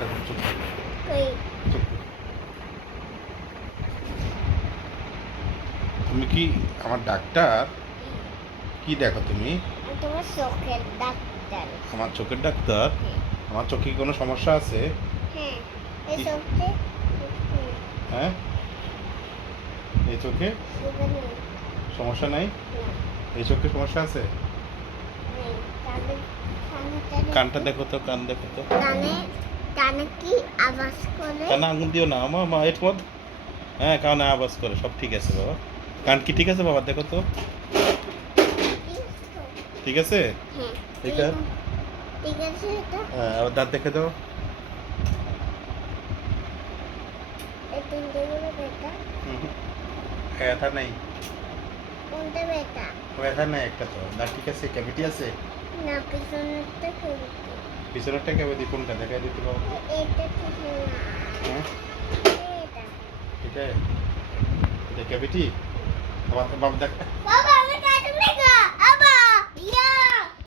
চুপ থাকো, কই চুপ থাকো। তুমি কি আমার ডাক্তার? কি দেখো তুমি? তোমার চোখের ডাক্তার। আমার চোখের ডাক্তার? হ্যাঁ আমার চোখে কি কোনো সমস্যা আছে? হ্যাঁ এই কি? চোখে হ্যাঁ, এই চোখে সুগার নেই। সমস্যা নাই? না এই চোখে সমস্যা আছে? নেই। কানে কানটা দেখো তো, কান দেখো তো। কানে কানে কি আওয়াজ করে? কানে আঙুল দিও না, মা এটা মত। হ্যাঁ, কানে আওয়াজ করে, সব ঠিক আছে বাবা। কান কি ঠিক আছে বাবা? দেখো তো, ঠিক আছে? হ্যাঁ এটা? ঠিক আছে এটা হ্যাঁ, আবার দাঁত দেখে দাও। এই তিনটে গুলো বেটা হুম, ব্যথা নেই, কোনটা বেটা? ব্যথা নেই একটা তো। দাঁত ঠিক আছে? ক্যাভিটি আছে? না পিছনেরটা খেলতে পিছনেরটা ক্যাভিটি কোনটা দেখাই দিতে বাবা? এটা ঠিক না হ্যাঁ, এটা এটা এটা ক্যাভিটি। বাবা বাবা দেখ। বাবা